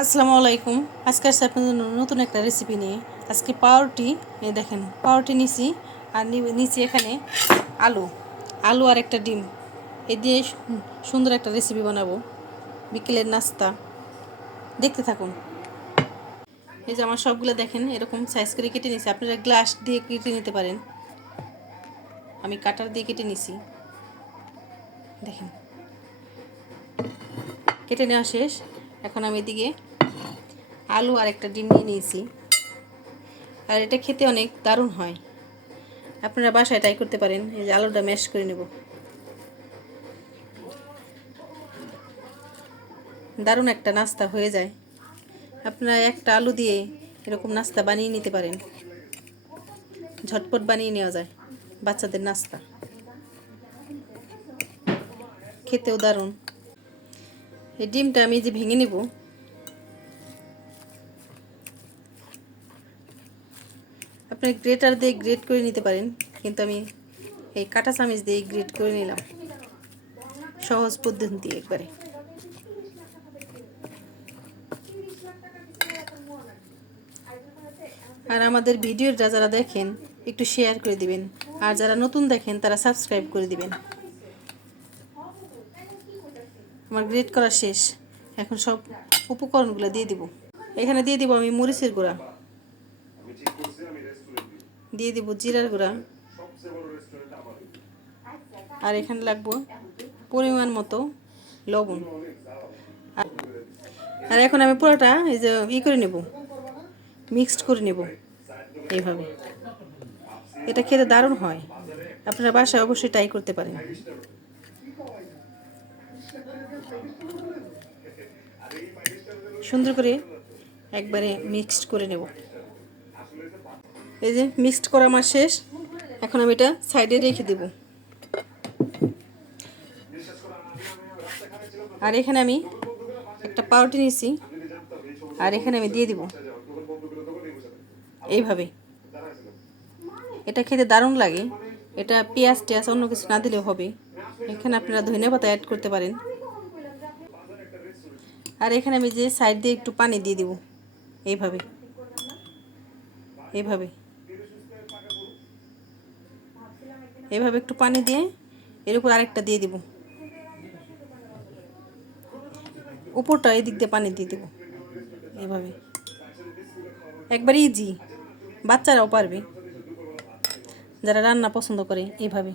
আসসালামু আলাইকুম। আজকে আসছে আপনাদের জন্য নতুন একটা রেসিপি নিয়ে। আজকে পাউরুটি, এই দেখেন পাউরুটি নিছি, আর নিচে এখানে আলু আলু আর একটা ডিম, এ দিয়ে সুন্দর একটা রেসিপি বানাবো, বিকেলের নাস্তা। দেখতে থাকুন। এই যে আমার সবগুলো দেখেন এরকম সাইজ করে কেটে নিছি। আপনারা গ্লাস দিয়ে কেটে নিতে পারেন, আমি কাটার দিয়ে কেটে নিছি। দেখেন কেটে নেওয়া শেষ। এখন আমি এদিকে আলু আর একটা ডিম নিয়ে নিয়েছি, আর এটা খেতে অনেক দারুণ হয়। আপনারা বাসায় ট্রাই করতে পারেন। এই যে আলুটা ম্যাশ করে নেব, দারুণ একটা নাস্তা হয়ে যায়। আপনারা একটা আলু দিয়ে এরকম নাস্তা বানিয়ে নিতে পারেন, ঝটপট বানিয়ে নেওয়া যায় বাচ্চাদের নাস্তা, খেতেও দারুণ। এই ডিমটা আমি যে ভেঙে নেব, আপনি গ্রেটার দিয়ে গ্রেট করে নিতে পারেন, কিন্তু আমি এই কাঁটা চামচ দিয়ে গ্রেট করে নিলাম, সহজ পদ্ধতি একবারে। আর আমাদের ভিডিওটা যারা দেখেন একটু শেয়ার করে দিবেন, আর যারা নতুন দেখেন তারা সাবস্ক্রাইব করে দিবেন। আমার গ্রেট করা শেষ। এখন সব উপকরণগুলো দিয়ে দিব। এখানে দিয়ে দিব আমি মরিচের গুঁড়া, দিয়ে দিব জিরার গুঁড়া, আর এখানে লাগবো পরিমাণ মতো লবণ। আর এখন আমি পুরোটা এই যে করে নেব, মিক্সড করে নেব এইভাবে। এটা খেতে দারুণ হয়, আপনারা বাসায় অবশ্যই ট্রাই করতে পারেন। সুন্দর করে একবারে মিক্সড করে নেব। এই যে মিক্সড করা আমার শেষ। এখন আমি এটা সাইডে রেখে দেব। আর এখানে আমি একটা পাউরুটি নিয়েছি, আর এখানে আমি দিয়ে দিব এইভাবে। এটা খেতে দারুণ লাগে। এটা পেঁয়াজ টিয়াজ অন্য কিছু না দিলেও হবে। এখানে আপনারা ধনিয়া পাতা অ্যাড করতে পারেন। আর এখানে আমি যে সাইড দিয়ে একটু পানি দিয়ে দিব এইভাবে এইভাবে এইভাবে একটু পানি দিয়ে এর উপর আরেকটা দিয়ে দিব, উপরটা এই দিক দিয়ে পানি দিয়ে দেব এইভাবে। একবার ইজি, বাচ্চারাও পারবে যারা রান্না পছন্দ করে। এইভাবে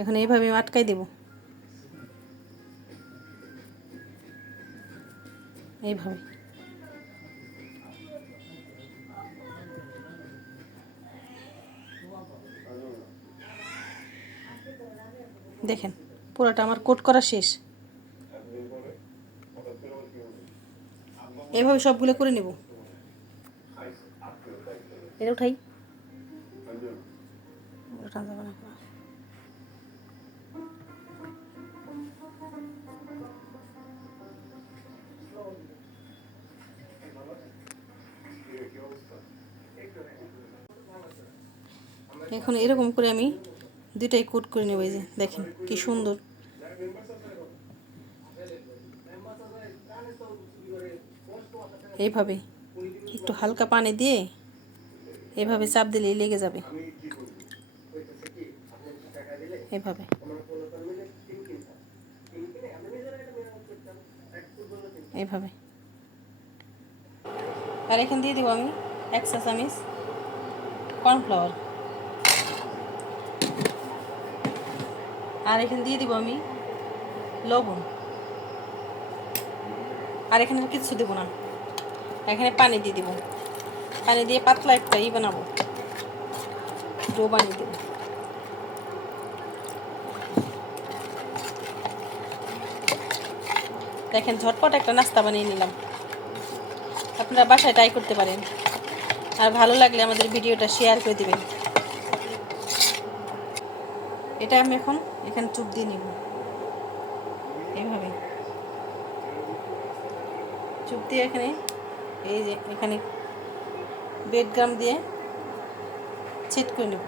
এখন এইভাবে আটকাই দেব, এইভাবে। দেখেন পুরোটা আমার কোট করা শেষ। এইভাবে সবগুলো করে নেব। এটা উঠাই, উঠা যাবে না। এখন এরকম করে আমি দুইটাই কোট করে নেব। এই যে দেখেন কি সুন্দর। এইভাবে একটু হালকা পানি দিয়ে এভাবে চাপ দিলেই লেগে যাবে। এভাবে এইভাবে। আর এখানে দিয়ে দেবো আমি 1 চা চামচ কর্নফ্লাওয়ার, আর এখানে দিয়ে দিব আমি লবণ। আর এখানে কিছু দেবো না, এখানে পানি দিয়ে দিব। পানি দিয়ে পাতলা একটা বানাবো, ডো বানিয়ে দেবো। দেখেন ঝটপট একটা নাস্তা বানিয়ে নিলাম। আপনারা বাসায় ট্রাই করতে পারেন, আর ভালো লাগলে আমাদের ভিডিওটা শেয়ার করে দিবেন। এটা আমি এখন এখানে চুপ দিয়ে নিব, এইভাবে চুপ দিয়ে এখানে এই যে এখানে ব্রেড গ্রাম দিয়ে সেট করে নেব।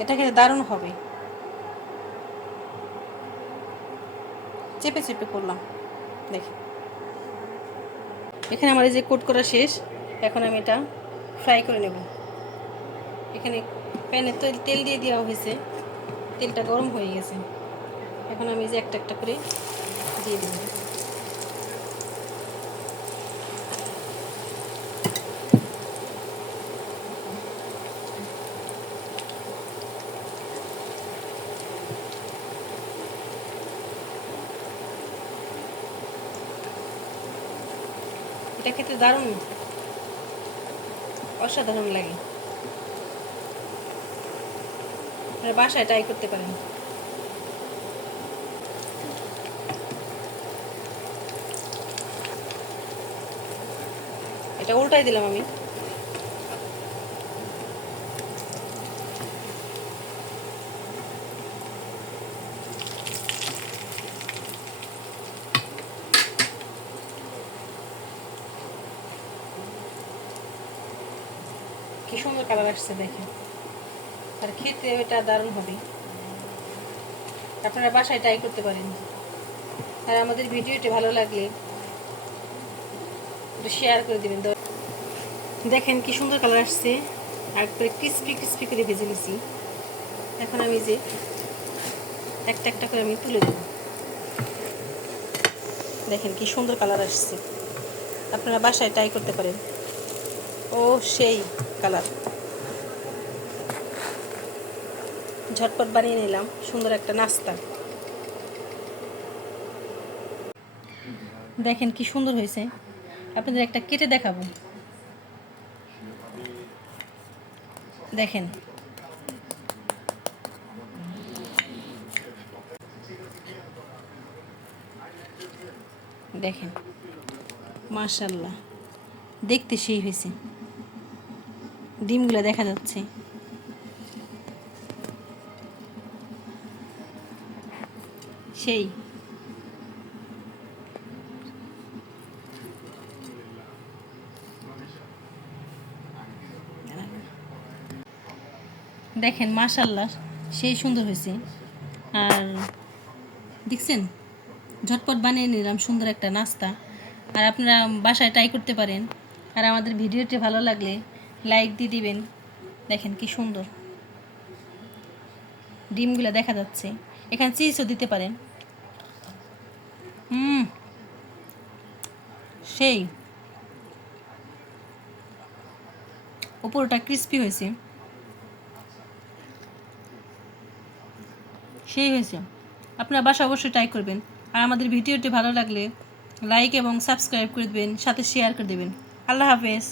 এটা খেতে দারুণ হবে। চেপে চেপে করলাম। দেখি এখানে আমার এই যে কোট করা শেষ। এখন আমি এটা ফ্রাই করে নেব। এখানে প্যানে তেল দিয়ে দেওয়া হয়েছে, তেলটা গরম হয়ে গেছে। এখন আমি যে একটা একটা করে দিয়ে দেব। এটা খেতে দারুণ, অসাধারণ লাগে। আপনারা বাসায় ট্রাই করতে পারেন। এটা উল্টাই দিলাম আমি। কি সুন্দর কালার আসছে দেখেন, আর খেতে এটা দারুণ হবে। আপনারা বাসায় ট্রাই করতে পারেন। আর আমাদের ভিডিওটি ভালো লাগলে শেয়ার করে দেবেন। দেখেন কি সুন্দর কালার আসছে, আর একবারে ক্রিস্পি ক্রিস্পি করে ভেজে নিছি। এখন আমি যে একটা একটা করে আমি তুলে দেব। দেখেন কি সুন্দর কালার আসছে, আপনারা বাসায় ট্রাই করতে পারেন। ও সেই কালার, ঝটপট বানিয়ে নিলাম সুন্দর একটা নাস্তা। দেখেন কি সুন্দর হয়েছে, আপনাদের একটা কেটে দেখাবো। দেখেন দেখেন মাশাআল্লাহ, দেখতে সেই হয়েছে। ডিমগুলো দেখা যাচ্ছে। সেই দেখেন মাশাআল্লাহ, সেই সুন্দর হয়েছে। আর দেখছেন, ঝটপট বানিয়ে নিলাম সুন্দর একটা নাস্তা। আর আপনারা বাসায় ট্রাই করতে পারেন। আর আমাদের ভিডিওটি ভালো লাগলে লাইক দিয়ে দিবেন। দেখেন কি সুন্দর, ডিমগুলো দেখা যাচ্ছে। এখানে চিজও দিতে পারেন। সেই উপরটা ক্রিস্পি হয়েছে, সেই হয়েছে। আপনারা বাসা অবশ্যই ট্রাই করবেন। আর আমাদের ভিডিওটি ভালো লাগলে লাইক এবং সাবস্ক্রাইব করে দেবেন, সাথে শেয়ার করে দেবেন। আল্লাহ হাফেজ।